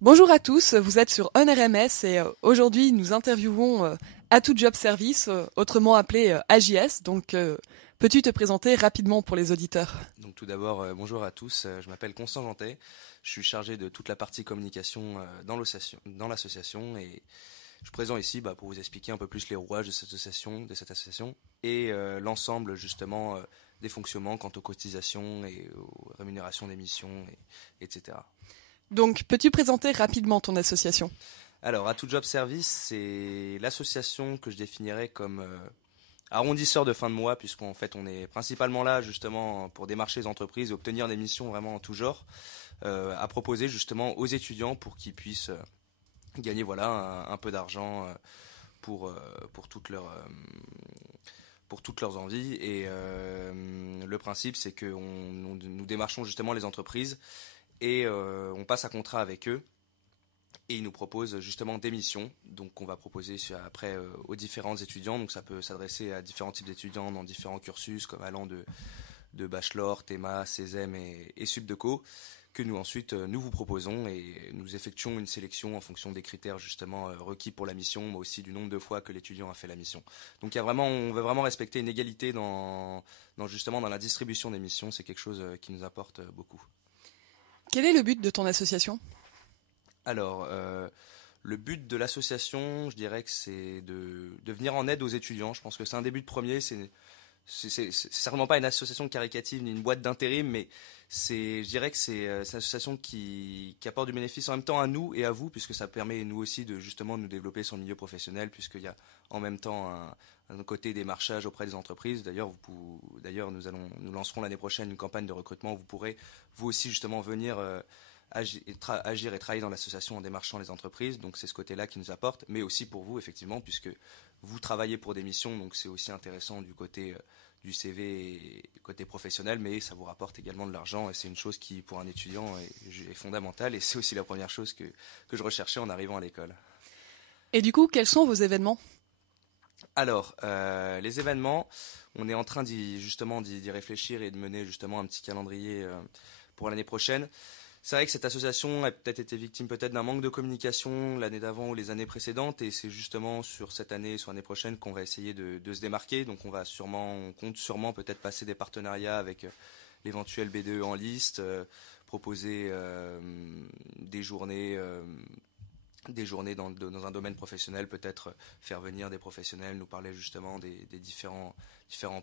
Bonjour à tous, vous êtes sur OnRMS et aujourd'hui nous interviewons Atout Job Service, autrement appelé AJS. Donc peux-tu te présenter rapidement pour les auditeurs? Donc tout d'abord, bonjour à tous, je m'appelle Constant Jantet, je suis chargé de toute la partie communication dans l'association et je suis présent ici pour vous expliquer un peu plus les rouages de cette association et l'ensemble justement des fonctionnements quant aux cotisations et aux rémunérations d'émissions, etc. Donc peux-tu présenter rapidement ton association? Alors, Atout Job Service, c'est l'association que je définirais comme arrondisseur de fin de mois, puisqu'en fait on est principalement là justement pour démarcher les entreprises et obtenir des missions vraiment en tout genre, à proposer justement aux étudiants pour qu'ils puissent gagner voilà un peu d'argent pour, pour toutes leurs pour toutes leurs envies. Et le principe c'est que nous démarchons justement les entreprises et on passe un contrat avec eux. Et ils nous proposent justement des missions, donc on va proposer après aux différents étudiants, donc ça peut s'adresser à différents types d'étudiants dans différents cursus, comme allant de bachelor, théma, césem et subdeco, que nous ensuite nous vous proposons et nous effectuons une sélection en fonction des critères justement requis pour la mission, mais aussi du nombre de fois que l'étudiant a fait la mission. Donc on veut vraiment respecter une égalité justement dans la distribution des missions, c'est quelque chose qui nous apporte beaucoup. Quel est le but de ton association? Alors, le but de l'association, je dirais que c'est de venir en aide aux étudiants. Je pense que c'est un des buts premiers. C'est certainement pas une association caricative ni une boîte d'intérim, mais je dirais que c'est une association qui apporte du bénéfice en même temps à nous et à vous, puisque ça permet nous aussi de justement nous développer sur le milieu professionnel, puisqu'il y a en même temps un côté démarchage auprès des entreprises. D'ailleurs, nous lancerons l'année prochaine une campagne de recrutement où vous pourrez vous aussi justement venir agir et travailler dans l'association en démarchant les entreprises. Donc c'est ce côté-là qui nous apporte, mais aussi pour vous effectivement, puisque vous travaillez pour des missions, donc c'est aussi intéressant du côté du CV et côté professionnel, mais ça vous rapporte également de l'argent et c'est une chose qui pour un étudiant est fondamentale et c'est aussi la première chose que je recherchais en arrivant à l'école. Et du coup, quels sont vos événements? Alors, les événements, on est en train justement d'y réfléchir et de mener justement un petit calendrier pour l'année prochaine. C'est vrai que cette association a peut-être été victime peut-être d'un manque de communication l'année d'avant ou les années précédentes et c'est justement sur cette année et sur l'année prochaine qu'on va essayer de se démarquer. Donc on compte sûrement peut-être passer des partenariats avec l'éventuel BDE en liste, proposer des journées dans un domaine professionnel, peut-être faire venir des professionnels, nous parler justement des différents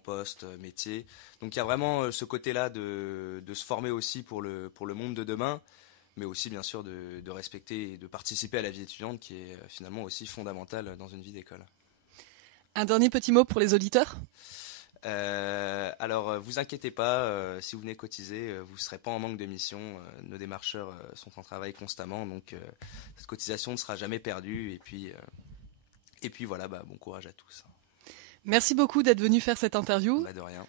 postes, métiers. Donc il y a vraiment ce côté-là de se former aussi pour le monde de demain, mais aussi bien sûr de respecter et de participer à la vie étudiante qui est finalement aussi fondamentale dans une vie d'école. Un dernier petit mot pour les auditeurs? Alors, vous inquiétez pas, si vous venez cotiser, vous ne serez pas en manque de mission. Nos démarcheurs sont en travail constamment, donc cette cotisation ne sera jamais perdue. Et puis voilà, bon courage à tous. Merci beaucoup d'être venu faire cette interview De rien.